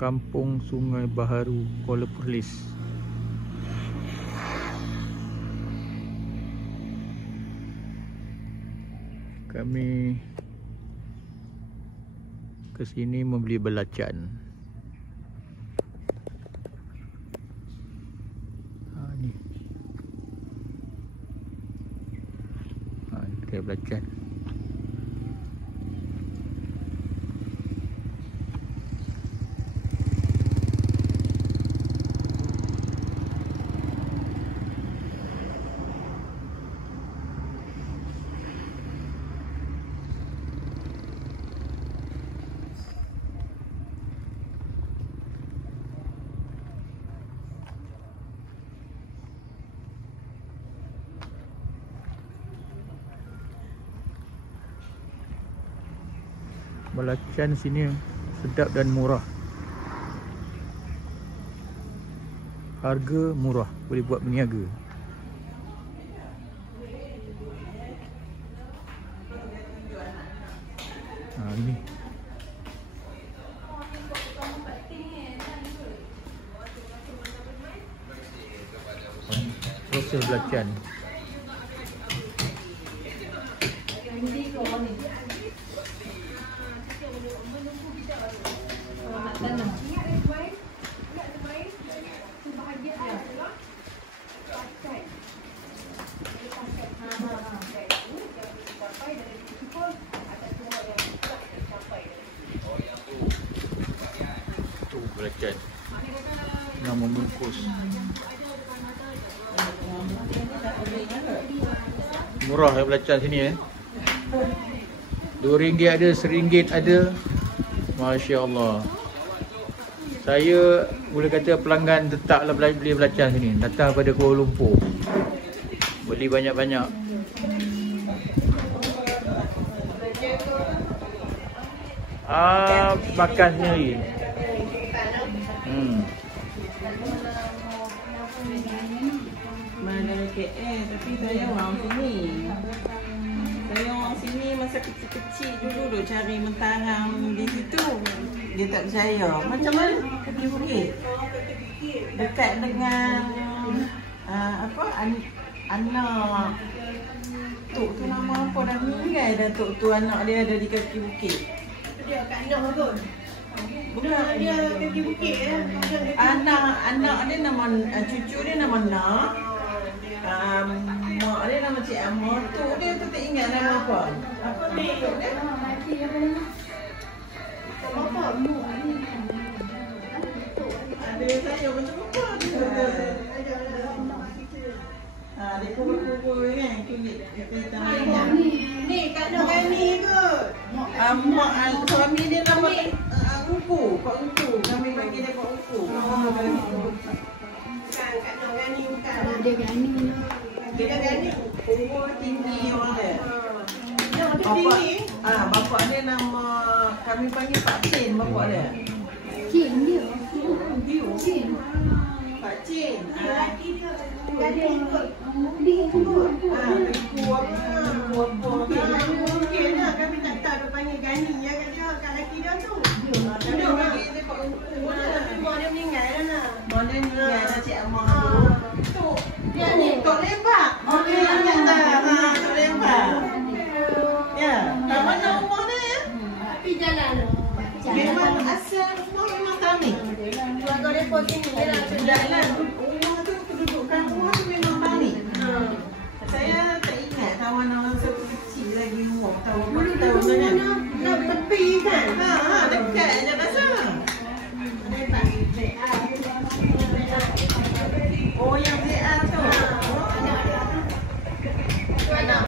Kampung Sungai Baharu, Kuala Perlis. Kami ke sini membeli belacan. Ni. Kedai belacan. Belacan sini sedap dan murah. Harga murah, boleh buat berniaga. Ini proses belacan. Belacan nak membungkus. Murah ya belacan sini RM2 ada, RM1 ada. Masya Allah. Saya boleh kata pelanggan tetap lah beli belacan sini. Datang pada Kuala Lumpur, beli banyak-banyak. Makan sendiri. Mana KL, tapi saya orang sini. Saya orang sini masa kecil-kecil dulu cari mentarang di situ. Dia tak percaya. Macam mana pergi bukit? Dekat dengan anak Tok tu nama apa dah meninggal dah. Tok tu anak dia ada di kaki bukit. Dia kat Noh tu. Bukan dia kaki bukit ya. Anak dia nama cucu dia nama Nak. Mak dia nama Cik Amor. Tok dia tu tak ingat nama apa. Apa ni tok dia? Apa mu ni? Ada saya macam apa dia? Dia kubur-kubur kan. Kulit kita ingat. Ni kat Noh Gani ke? Mak suami dia nama Uku, Pak Uku. Kami panggil dia Pak Uku. Bukan kat Noh Gani bukan. Dia Gani mana? Dia Gani. Umur tinggi orang dia. Noh dia tinggi. Bapak dia nama kami panggil Pak Cin bapak dia. Cin dia. Cin. Pak Cin. Laki dia. Gadi ikut. Dia tu. Iku apa? Mungkin lah kami tak tahu dia panggil Gani ya kat dia kat laki dia tu. Kami panggil dia Pak Uku. Tapi mak dia meninggal dah nak. Mak dia meninggal dah Cik Amor tu. Tok. Dia ni. Tok Lembak. Mak dia ingat tak? Tok Lembak. Ya. Kat mana rumah dia ya? Tapi jalan. Memang asal rumah memang kami. Keluarga dia pun sini je lah. Jalan rumah tu kedudukan rumah tu